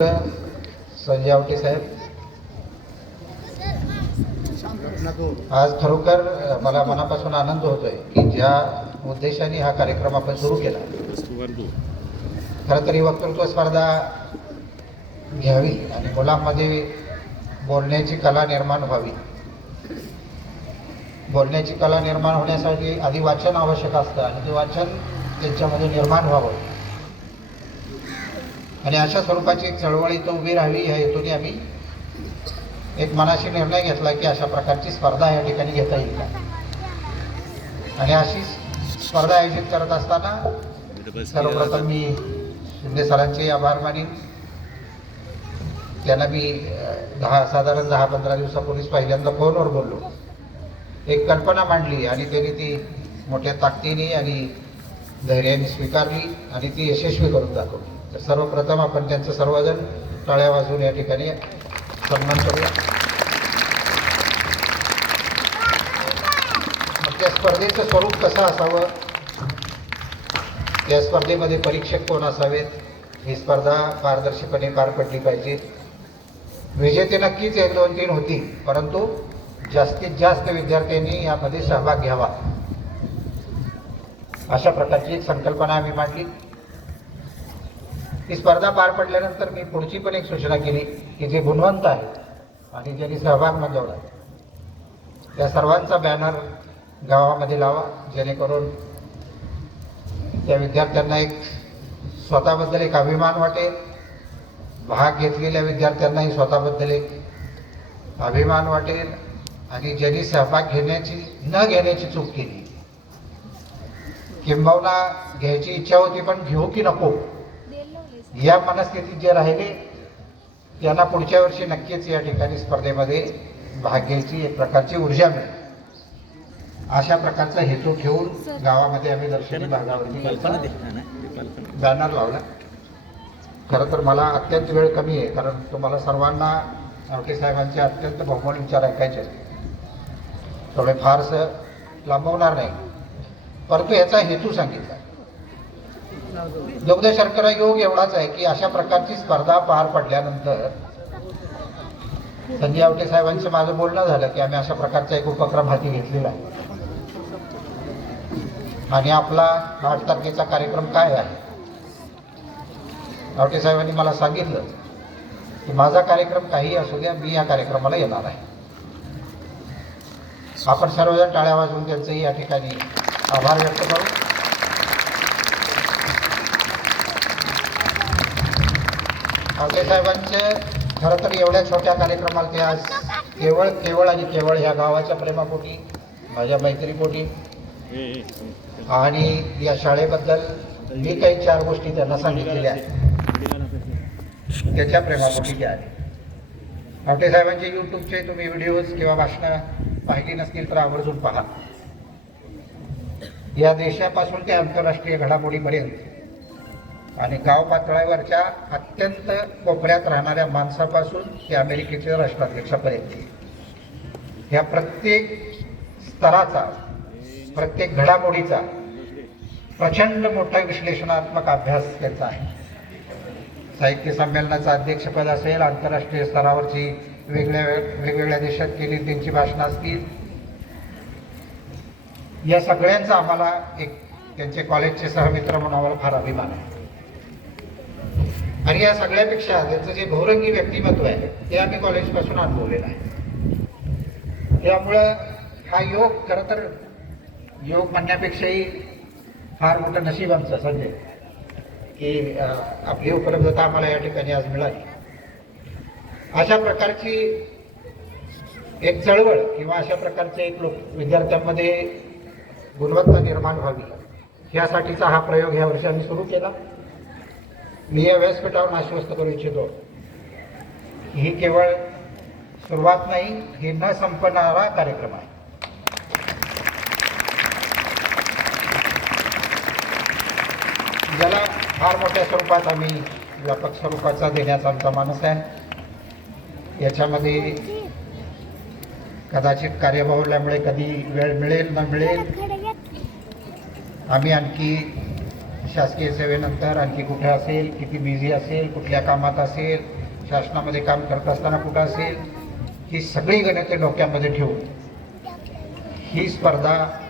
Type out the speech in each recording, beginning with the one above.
संजय आवटे साहेब. आज खरोखर मला मनापासून आनंद होतोय की ज्या उद्देशाने हा कार्यक्रम आपण सुरू केला खरं तरी वक्तृत्व स्पर्धा घ्यावी आणि मुलांमध्ये बोलण्याची कला निर्माण व्हावी. बोलण्याची कला निर्माण होण्यासाठी आधी वाचन आवश्यक असतं आणि ते वाचन त्यांच्यामध्ये निर्माण व्हावं. आणि अशा स्वरूपाची एक चळवळ इथं उभी राहावी ह्या हेतूने आम्ही एक मनाशी निर्णय घेतला की अशा प्रकारची स्पर्धा या ठिकाणी घेता येईल का? आणि अशी स्पर्धा आयोजित करत असताना सर्वप्रथम मी शिंदे सरांचे आभार मानीन. त्यांना मी दहा साधारण दहा पंधरा दिवसापूर्वीच पहिल्यांदा फोनवर बोललो. एक कल्पना मांडली आणि त्यांनी ती मोठ्या ताकदीने आणि धैर्याने स्वीकारली आणि ती यशस्वी करून दाखवली. तर सर्वप्रथम आपण त्यांचं सर्वजण टाळ्या वाजवून या ठिकाणी सन्मान करूया. त्या स्पर्धेचं स्वरूप कसं असावं? या स्पर्धेमध्ये परीक्षक कोण असावेत? ही स्पर्धा पारदर्शीपणे पार पडली पाहिजे. विजेते नक्कीच एक दोन तीन होती परंतु जास्तीत जास्त विद्यार्थ्यांनी यामध्ये सहभाग घ्यावा. अशा प्रकारची एक संकल्पना आम्ही मांडली. ती स्पर्धा पार पडल्यानंतर मी पुढची पण एक सूचना केली की जे गुणवंत आहेत आणि ज्यांनी सहभाग नोंदवला त्या सर्वांचा बॅनर गावामध्ये लावा जेणेकरून त्या विद्यार्थ्यांना एक स्वतःबद्दल एक अभिमान वाटेल भाग घेतलेल्या विद्यार्थ्यांनाही स्वतःबद्दल एक अभिमान वाटेल आणि ज्यांनी सहभाग घेण्याची न घेण्याची चूक केली. किंबहुना घ्यायची इच्छा होती पण घेऊ की नको? या मनस्थितीत जे राहिले त्यांना पुढच्या वर्षी नक्कीच या ठिकाणी स्पर्धेमध्ये भाग घ्यायची एक प्रकारची ऊर्जा मिळेल. अशा प्रकारचा हेतू ठेवून गावामध्ये आम्ही दर्शनी भागावरती बॅनर लावला खरं तर मला अत्यंत वेळ कमी आहे कारण तुम्हाला सर्वांना आवटे साहेबांचे अत्यंत बहुमोल विचार ऐकायचे. थोडे फारसं लांबवणार नाही. परंतु याचा हेतू सांगितला. दुग्ध शर्करा योग एवढाच आहे की अशा प्रकारची स्पर्धा पार पडल्यानंतर संजय आवटे साहेबांचं माझं बोलणं झालं की आम्ही अशा प्रकारचा एक उपक्रम हाती घेतलेला आहे. आणि आपला आठ तारखेचा कार्यक्रम काय आहे? आवटे साहेबांनी मला सांगितलं की माझा कार्यक्रम काही असू द्या मी या कार्यक्रमाला येणार आहे. आपण सर्वजण टाळ्या वाजवून त्यांचंही या ठिकाणी आभार व्यक्त करू. आवटे साहेबांचे खरं तर एवढ्या छोट्या कार्यक्रमाला ते आज केवळ केवळ आणि केवळ ह्या गावाच्या प्रेमापोटी माझ्या मैत्रीपोटी आणि या शाळेबद्दल मी काही चार गोष्टी त्यांना सांगितलेल्या आहेत. त्याच्या प्रेमापोटी त्या आहेत. आवटे साहेबांचे यूट्यूबचे तुम्ही व्हिडिओज किंवा भाषणं पाहिली नसतील तर आवर्जून पहा. या देशापासून ते आंतरराष्ट्रीय घडामोडीपर्यंत आणि गाव पातळीवरच्या अत्यंत कोपऱ्यात राहणाऱ्या माणसापासून ते अमेरिकेच्या राष्ट्राध्यक्षापर्यंत. या प्रत्येक स्तराचा प्रत्येक घडामोडीचा प्रचंड मोठा विश्लेषणात्मक अभ्यास त्यांचा आहे. साहित्य संमेलनाचं अध्यक्षपद असेल आंतरराष्ट्रीय स्तरावरची वेगळ्या वेगवेगळ्या देशात केली त्यांची भाषणं असतील. या सगळ्यांचा आम्हाला एक त्यांचे कॉलेजचे सहमित्र म्हणून आम्हाला फार अभिमान आहे. आणि या सगळ्यापेक्षा त्यांचं जे बहुरंगी व्यक्तिमत्व आहे ते आम्ही कॉलेजपासून अनुभवलेलं आहे. त्यामुळं हा योग खरं तर योग म्हणण्यापेक्षाही फार मोठं नशीब आमचं संजय की आपली उपलब्धता आम्हाला या ठिकाणी आज मिळाली. अशा प्रकारची एक चळवळ किंवा अशा प्रकारचे एक लोक विद्यार्थ्यांमध्ये गुणवत्ता निर्माण व्हावी यासाठीचा हा प्रयोग ह्या वर्षी आम्ही सुरू केला. मी या व्यासपीठावर आश्वस्त करू इच्छितो ही केवळ सुरुवात नाही ही न संपणारा कार्यक्रम आहे. ज्याला फार मोठ्या स्वरूपात आम्ही व्यापक स्वरूपाचा देण्याचा आमचा मानस आहे. याच्यामध्ये कदाचित कार्यभावल्यामुळे कधी वेळ मिळेल न मिळेल आम्ही आणखी शासकीय सेवेनंतर आणखी कुठे असेल किती बिझी असेल कुठल्या कामात असेल शासनामध्ये काम करत असताना कुठं असेल ही सगळी गणिते डोक्यामध्ये ठेवून ही स्पर्धा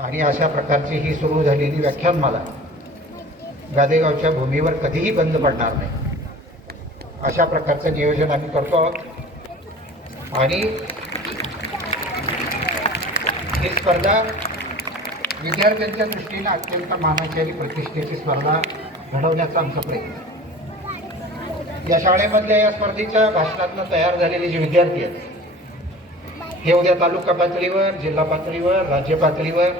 आणि अशा प्रकारची ही सुरू झालेली व्याख्यानमाला गादेगावच्या भूमीवर कधीही बंद पडणार नाही. अशा प्रकारचं नियोजन आम्ही करतो आहोत. आणि ही स्पर्धा विद्यार्थ्यांच्या दृष्टीनं अत्यंत मानाची आणि प्रतिष्ठेची स्पर्धा घडवण्याचा आमचा प्रयत्न या शाळेमधल्या या स्पर्धेच्या भाषणातनं तयार झालेले जे विद्यार्थी आहेत हे उद्या तालुका पातळीवर जिल्हा पातळीवर राज्य पातळीवर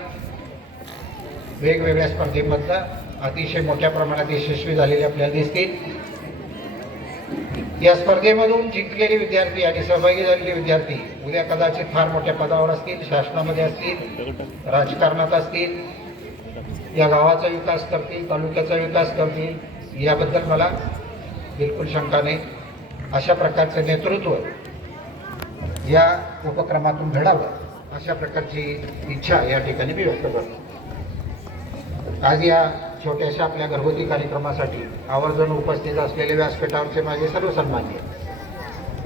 वेगवेगळ्या स्पर्धेमधनं अतिशय मोठ्या प्रमाणात यशस्वी झालेले आपल्याला दिसतील. या स्पर्धेमधून जिंकलेले विद्यार्थी आणि सहभागी झालेले विद्यार्थी उद्या कदाचित फार मोठ्या पदावर असतील शासनामध्ये असतील राजकारणात असतील या गावाचा विकास करतील तालुक्याचा विकास करतील याबद्दल मला बिलकुल शंका नाही. अशा प्रकारचं नेतृत्व या उपक्रमातून घडावं अशा प्रकारची इच्छा या ठिकाणी मी व्यक्त करतो. आज या छोट्याशा आपल्या घरगुती कार्यक्रमासाठी आवर्जून उपस्थित असलेले व्यासपीठावरचे माझे सर्व सन्मान्य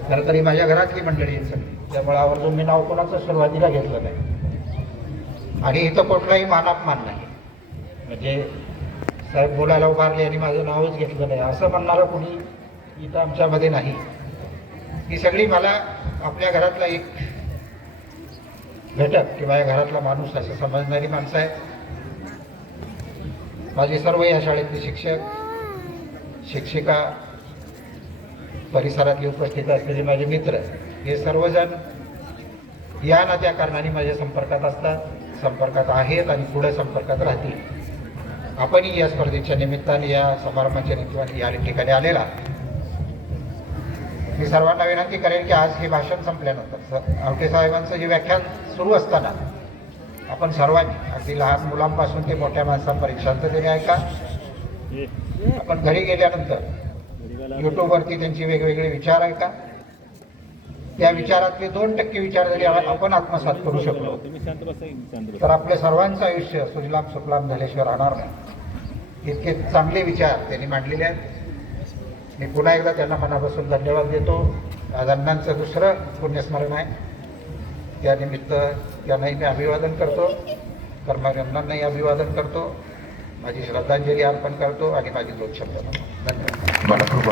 खरं तरी माझ्या घरातली मंडळी सगळी. त्यामुळे आवर्जून मी नाव कोणाचं सुरुवातीला घेतलं नाही. आणि इथं कुठलाही मानापमान नाही. म्हणजे साहेब बोलायला उभारले आणि माझं नावच घेतलं नाही. असं म्हणणारं कुणी इथं आमच्यामध्ये नाही. ही सगळी मला आपल्या घरातला एक घटक किंवा या घरातला माणूस असं समजणारी माणसं आहेत. माझे सर्व या शाळेतले शिक्षक शिक्षिका परिसरातले उपस्थित असलेले माझे मित्र हे सर्वजण या ना त्या कारणाने माझ्या संपर्कात असतात संपर्कात आहेत आणि पुढे संपर्कात राहतील. आपणही या स्पर्धेच्या निमित्ताने या समारंभाच्या निमित्ताने या ठिकाणी आलेला मी सर्वांना विनंती करेन की आज हे भाषण संपल्यानंतर स- आवटे साहेबांचं जे व्याख्यान सुरू असताना आपण सर्वांनी अगदी लहान मुलांपासून ते मोठ्या माणसांपर्यंत शांततेने ऐका. आपण घरी गेल्यानंतर युट्यूबवरती त्यांचे वेगवेगळे विचार ऐका. त्या विचारातले दोन टक्के विचार जरी आपण आत्मसात करू शकलो तर आपल्या सर्वांचं आयुष्य सुजलाम सुफलाम झाल्याशिवाय राहणार नाही. इतके चांगले विचार त्यांनी मांडलेले आहेत. मी पुन्हा एकदा त्यांना मनापासून धन्यवाद देतो. आज दुसरं पुण्यस्मरण आहे. त्यानिमित्त त्यांनाही मी अभिवादन करतो. कर्मचाऱ्यांनाही अभिवादन करतो. माझी श्रद्धांजली अर्पण करतो आणि माझी दोन शब्द धन्यवाद. मला खूप